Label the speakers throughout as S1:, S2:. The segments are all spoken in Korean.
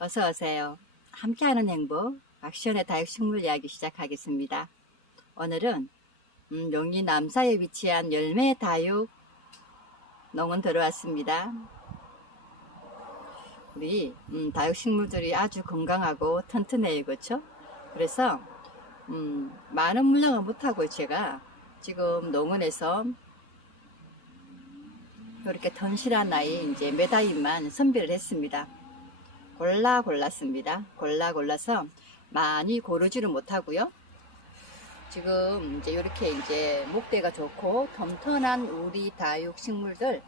S1: 어서 오세요. 함께하는 행복, 박시연의 다육식물 이야기 시작하겠습니다. 오늘은 음, 용인 남사에 위치한 열매 다육 농원 들어왔습니다. 우리 음, 다육식물들이 아주 건강하고 튼튼해요, 그렇죠? 그래서 음, 많은 물량을 못하고 제가 지금 농원에서 이렇게 튼실한 아이 이제 메다임만 선별을 했습니다. 골라 골랐습니다. 골라 골라서 많이 고르지를 못하고요. 지금 이제 이렇게 이제 목대가 좋고 튼튼한 우리 다육 식물들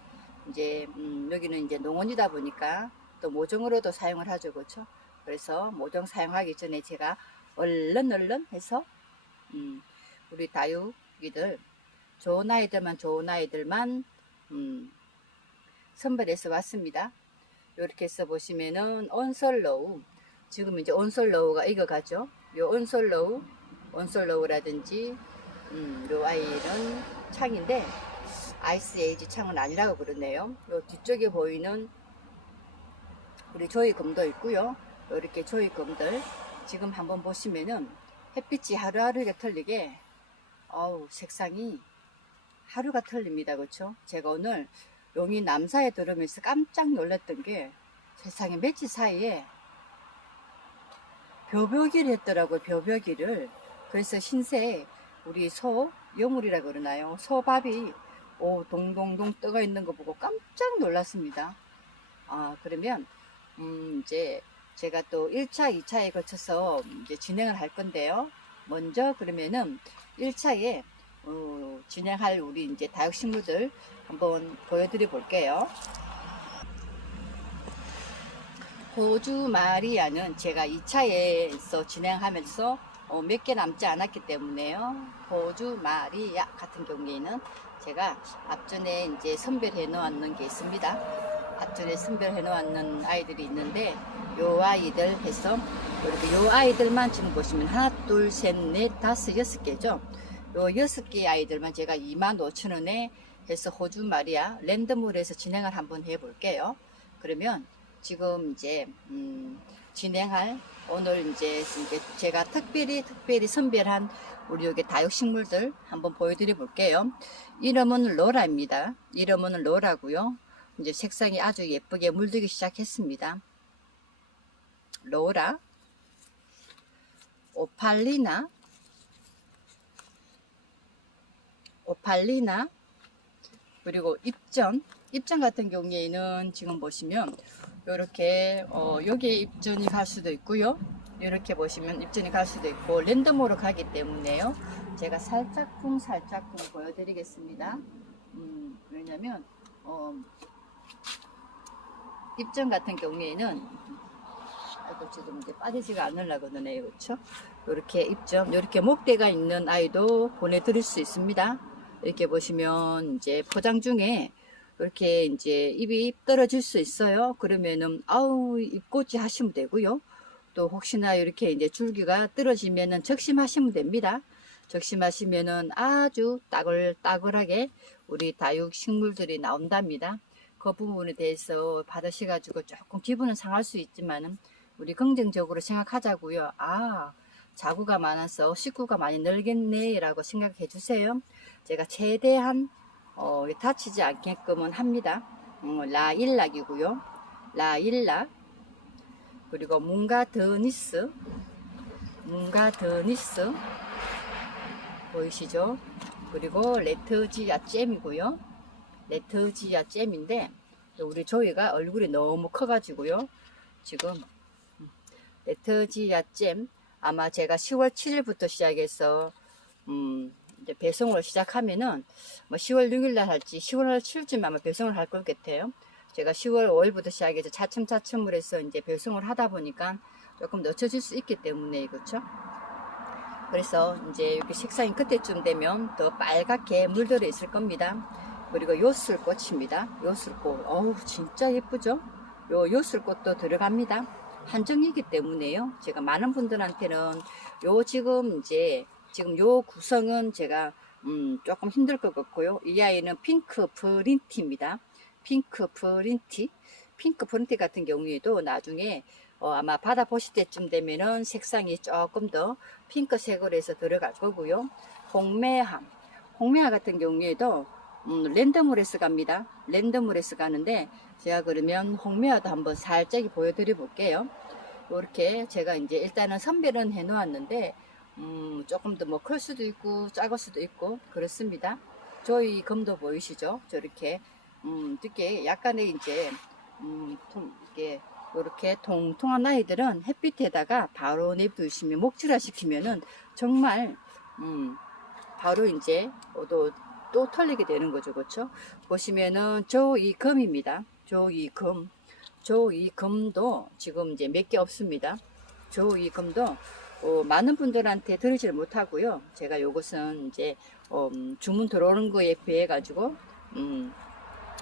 S1: 이제 음, 여기는 이제 농원이다 보니까 또 모종으로도 사용을 하죠, 그렇죠? 그래서 모종 사용하기 전에 제가 얼른 얼른 해서 음, 우리 다육이들 좋은 아이들만 좋은 아이들만 음, 선별해서 왔습니다. 이렇게 해서 보시면은 온솔로우 지금 이제 온솔로우가 익어가죠. 요 온솔로우 온솔로우라든지 음, 요 아이는 창인데 아이스 에이지 창은 아니라고 그러네요. 요 뒤쪽에 보이는 우리 조이금도 있고요. 이렇게 조이금들 지금 한번 보시면은 햇빛이 하루하루가 틀리게 어우 색상이 하루가 틀립니다. 그렇죠? 제가 오늘 용인 남사에 들으면서 깜짝 놀랐던 게 세상에 며칠 사이에 벼벼기를 했더라고요. 벼벼기를. 그래서 흰색 우리 소 여물이라 그러나요? 소밥이 오 동동동 떠가 있는 거 보고 깜짝 놀랐습니다. 아 그러면 음 이제 제가 또 1차, 2차에 거쳐서 이제 진행을 할 건데요. 먼저 그러면은 1차에 어, 진행할 우리 이제 다육식물들 한번 보여드려 볼게요. 호주 마리아는 제가 2차에서 진행하면서 어, 몇 개 남지 않았기 때문에요. 호주 마리아 같은 경우에는 제가 앞전에 이제 선별해 놓았는 게 있습니다. 앞전에 선별해 놓았는 아이들이 있는데 요 아이들 해서 이렇게 요 아이들만 지금 보시면 하나, 둘, 셋, 넷, 다섯, 여섯 개죠. 요 여섯 개 아이들만 제가 25,000원에 해서 호주 마리아 랜덤으로 해서 진행을 한번 해 볼게요. 그러면 지금 이제 음, 진행할 오늘 이제 제가 특별히 특별히 선별한 우리 여기 다육식물들 한번 보여드려 볼게요. 이름은 로라입니다. 이름은 로라고요. 이제 색상이 아주 예쁘게 물들기 시작했습니다. 로라, 오팔리나, 오팔리나, 그리고 입전, 입전 같은 경우에는 지금 보시면 이렇게 어, 여기에 입전이 갈 수도 있고요. 이렇게 보시면 입전이 갈 수도 있고 랜덤으로 가기 때문에요. 제가 살짝쿵 살짝쿵 보여드리겠습니다. 음, 왜냐면 어, 입전 같은 경우에는 아이고 지금 이제 빠지지가 않으려고 그러네요, 그렇죠? 이렇게 입점, 이렇게 목대가 있는 아이도 보내드릴 수 있습니다. 이렇게 보시면 이제 포장 중에 이렇게 이제 입이 떨어질 수 있어요. 그러면은 아우 입꼬치 하시면 되고요. 또 혹시나 이렇게 이제 줄기가 떨어지면은 적심하시면 됩니다. 적심하시면은 아주 따글따글하게 우리 다육 식물들이 나온답니다. 그 부분에 대해서 받으셔가지고 조금 기분은 상할 수 있지만은 우리 긍정적으로 생각하자고요. 아 자구가 많아서 식구가 많이 늘겠네 라고 생각해 주세요. 제가 최대한 어, 다치지 않게끔은 합니다. 음, 라일락이고요. 라일락 그리고 문가드니스 문가드니스 보이시죠? 그리고 레트지아 잼이고요. 레트지아 잼인데 우리 조이가 얼굴이 너무 커가지고요. 지금 레트지아 잼 아마 제가 10월 7일부터 시작해서 음, 이제 배송을 시작하면은 뭐 10월 6일 날 할지 10월 7일쯤 아마 배송을 할 것 같아요. 제가 10월 5일부터 시작해서 차츰차츰을 해서 이제 배송을 하다 보니까 조금 늦춰질 수 있기 때문에 그렇죠. 그래서 이제 여기 식사인 그때쯤 되면 더 빨갛게 물들어 있을 겁니다. 그리고 요술꽃입니다. 요술꽃. 어우 진짜 예쁘죠? 요 요술꽃도 들어갑니다. 한정이기 때문에요. 제가 많은 분들한테는 요 지금 이제 지금 요 구성은 제가 음 조금 힘들 것 같고요. 이 아이는 핑크 프린티입니다. 핑크 프린티. 핑크 프린티 같은 경우에도 나중에 어, 아마 받아보실 때쯤 되면은 색상이 조금 더 핑크색으로 해서 들어갈 거고요. 홍매함. 홍매화 같은 경우에도 음, 랜덤으로서 갑니다. 랜덤으로서 가는데 제가 그러면 홍매화도 한번 살짝 보여드려 볼게요. 이렇게 제가 이제 일단은 선별은 해 놓았는데 음, 조금 더 뭐 클 수도 있고 작을 수도 있고 그렇습니다. 저희 검도 보이시죠? 저렇게 음, 이렇게 약간의 이제 음, 통, 이게 이렇게 통통한 아이들은 햇빛에다가 바로 내두시면 목줄화 시키면은 정말 음, 바로 이제 또, 또 털리게 되는 거죠. 그렇죠? 보시면은 조이 금입니다. 조이 금. 조이 금도 지금 이제 몇 개 없습니다. 조이 금도 어, 많은 분들한테 드리질 못하고요. 제가 요것은 이제 어, 음, 주문 들어오는 거에 비해 가지고 음,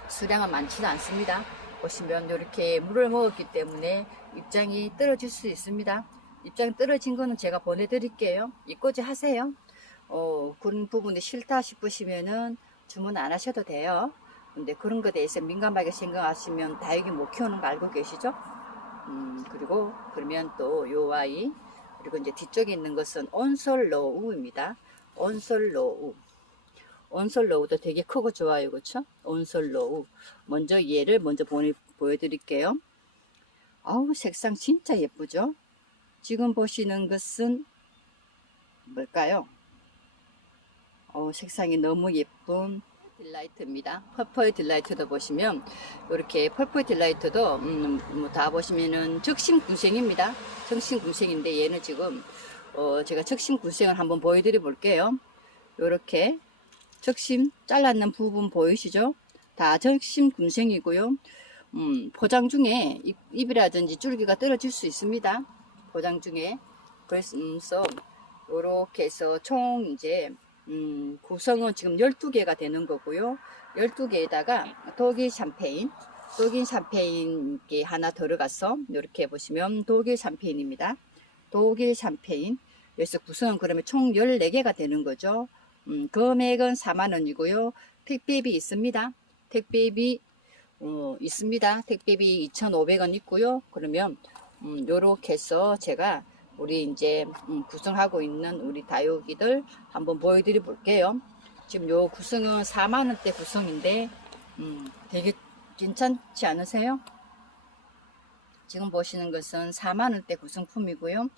S1: 수량은 많지는 않습니다. 보시면 이렇게 물을 먹었기 때문에 입장이 떨어질 수 있습니다. 입장 떨어진 거는 제가 보내드릴게요. 이꼬지 하세요. 어, 그런 부분이 싫다 싶으시면은 주문 안 하셔도 돼요. 근데 그런 것에 대해서 민감하게 생각하시면 다육이 못 키우는 거 알고 계시죠? 음, 그리고 그러면 또 요 아이 그리고 이제 뒤쪽에 있는 것은 온솔로우입니다. 온솔로우. 온솔로우도 되게 크고 좋아요. 그쵸? 온솔로우. 먼저 얘를 먼저 보내, 보여드릴게요. 아우, 색상 진짜 예쁘죠? 지금 보시는 것은 뭘까요? 어, 색상이 너무 예쁜 딜라이트입니다. 퍼플 딜라이트도 보시면 이렇게 퍼플 딜라이트도 음, 뭐다 보시면은 적심 군생입니다. 적심 군생인데 얘는 지금 어, 제가 적심 군생을 한번 보여드려 볼게요. 이렇게 적심 잘랐는 부분 보이시죠? 다 적심 군생이고요. 음, 포장 중에 잎, 잎이라든지 줄기가 떨어질 수 있습니다. 포장 중에 그래서 이렇게 해서 총 이제 음, 구성은 지금 12개가 되는 거고요. 12개에다가 독일 샴페인, 독일 샴페인 게 하나 들어가서 이렇게 보시면 독일 샴페인입니다. 독일 샴페인. 그래서 구성은 그러면 총 14개가 되는 거죠. 음, 금액은 4만원이고요. 택배비 있습니다. 택배비 어, 있습니다. 택배비 2,500원 있고요. 그러면 음, 요렇게 해서 제가 우리 이제 음, 구성하고 있는 우리 다육이들 한번 보여드려 볼게요. 지금 요 구성은 4만원대 구성인데 음, 되게 괜찮지 않으세요? 지금 보시는 것은 4만원대 구성품이고요.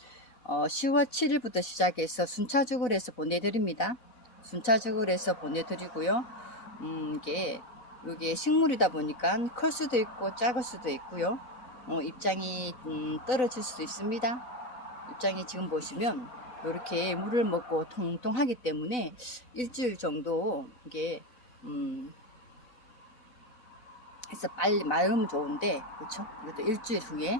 S1: 어, 10월 7일부터 시작해서 순차적으로 해서 보내드립니다. 순차적으로 해서 보내드리고요. 음, 이게 이게 식물이다 보니까 클 수도 있고 작을 수도 있고요. 어, 입장이 음, 떨어질 수도 있습니다. 입장이 지금 보시면 이렇게 물을 먹고 통통하기 때문에 일주일 정도 이게 음 해서 빨리 마르면 좋은데 그렇죠? 이것도 일주일 후에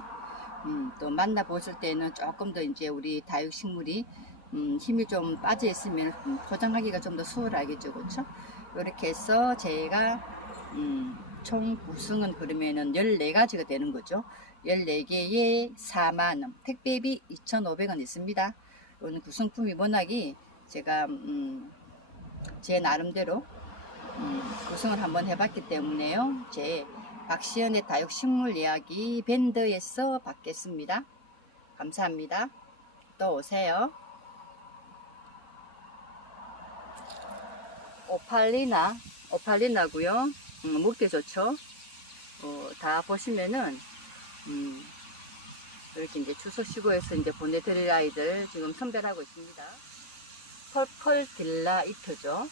S1: 음, 또 만나 보실 때는 조금 더 이제 우리 다육 식물이 음, 힘이 좀 빠져 있으면 음, 포장하기가 좀 더 수월하겠죠, 그렇죠? 이렇게 해서 제가 음, 총 구성은 그러면은 14가지가 되는 거죠. 14개에 4만원, 택배비 2,500원 있습니다. 오늘 구성품이 워낙이 제가, 음, 제 나름대로, 음, 구성을 한번 해봤기 때문에요. 제 박시연의 다육식물 이야기 밴드에서 받겠습니다. 감사합니다. 또 오세요. 오팔리나, 오팔리나고요. 음, 먹기 좋죠. 어, 다 보시면은 음, 이렇게 이제 주소 시고에서 이제 보내드릴 아이들 지금 선별하고 있습니다. 펄펄 딜라이트죠.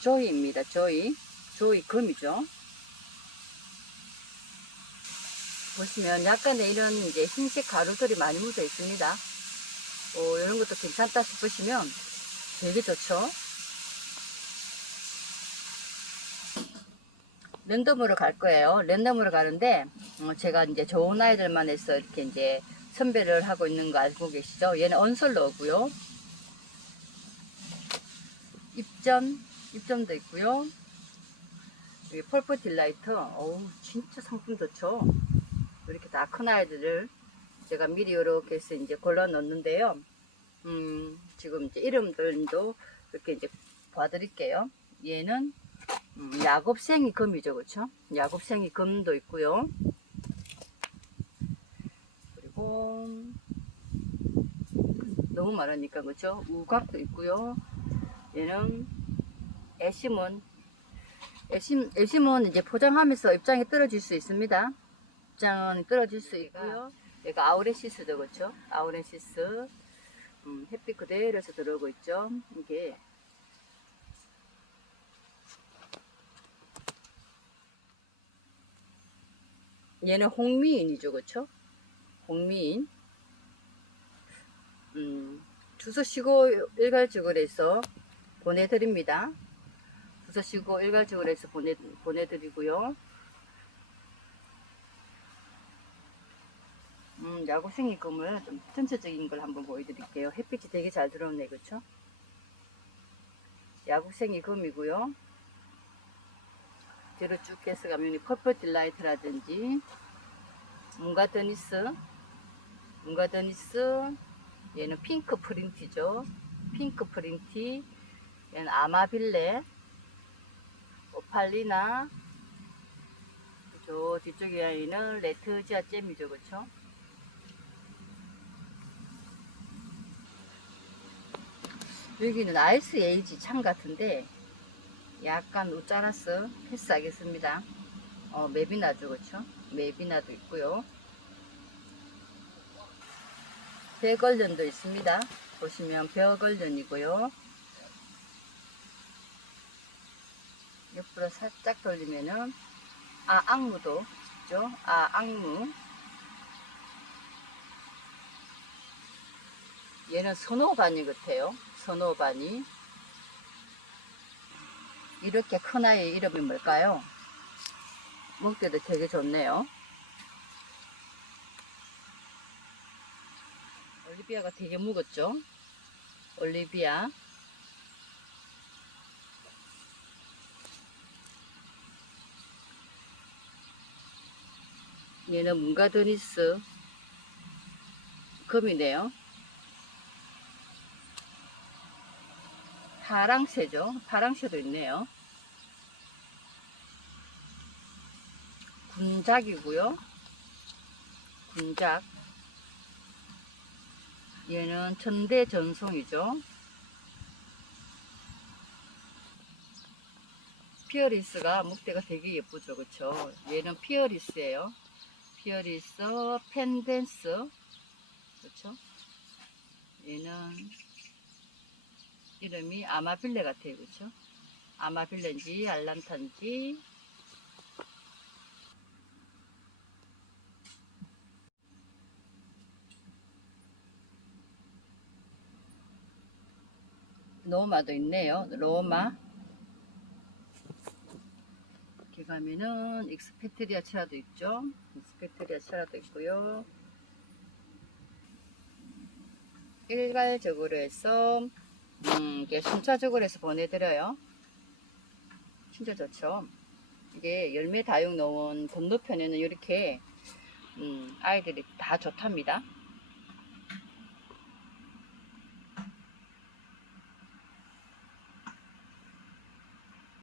S1: 조이입니다. 조이. 조이 금이죠. 보시면 약간의 이런 이제 흰색 가루들이 많이 묻어 있습니다. 어, 이런 것도 괜찮다 싶으시면 되게 좋죠. 랜덤으로 갈 거예요. 랜덤으로 가는데 어, 제가 이제 좋은 아이들만 해서 이렇게 이제 선별을 하고 있는 거 알고 계시죠? 얘는 언솔로고요. 입점, 입점도 있고요. 여기 펄프 딜라이트. 어우, 진짜 상품 좋죠? 이렇게 다 큰 아이들을 제가 미리 이렇게 해서 이제 골라 넣는데요. 음, 지금 이제 이름들도 이렇게 이제 봐드릴게요. 얘는 음, 야곱생이 금이죠, 그렇죠? 야곱생이 금도 있고요. 그리고 너무 많으니까 그렇죠? 우각도 있고요. 얘는 애심은 애심 애심은 이제 포장하면서 입장이 떨어질 수 있습니다. 입장은 떨어질 수 있고요. 얘가 아우레시스도 그렇죠? 아우레시스 음, 햇빛 그대로서 들어오고 있죠. 이게 얘는 홍미인이죠, 그렇죠? 홍미인. 음, 주소 시고 일괄적으로 해서 보내드립니다. 주소 시고 일괄적으로 해서 보내, 보내드리고요. 음, 야구생이 금을 좀 전체적인 걸 한번 보여드릴게요. 햇빛이 되게 잘 들어오네, 그쵸? 야구생이 금이고요. 뒤로 쭉 해서 가면 퍼플 딜라이트라든지 문가더니스 문가더니스 얘는 핑크 프린티죠. 핑크 프린티 얘는 아마빌레 오팔리나 저 뒤쪽에 아이는 레트지아 잼이죠. 그쵸? 여기는 아이스 에이지 창 같은데 약간 우짜라스 패스하겠습니다. 어, 맵이나죠, 그쵸? 맵이나도 있고요. 벼걸련도 있습니다. 보시면 벼걸련이고요. 옆으로 살짝 돌리면은 아 악무도 있죠. 아 악무. 얘는 선호바니 같아요. 선호바니. 이렇게 큰 아이의 이름이 뭘까요? 먹기도 되게 좋네요. 올리비아가 되게 묵었죠? 올리비아. 얘는 문가드니스 금이네요. 파랑새죠. 파랑새도 있네요. 군작이고요. 군작. 얘는 천대 전송이죠. 피어리스가 목대가 되게 예쁘죠. 그쵸? 얘는 피어리스예요. 피어리스 펜덴스. 그쵸? 얘는 이름이 아마빌레 같아요. 그쵸? 아마빌레인지 알란탄지 로마도 있네요. 로마. 이렇게 가면은 익스페트리아 체라도 있죠. 익스페트리아 체라도 있고요. 일괄적으로 해서 음, 이게 순차적으로 해서 보내드려요. 진짜 좋죠. 이게 열매 다육 넣은 건너편에는 이렇게 음, 아이들이 다 좋답니다.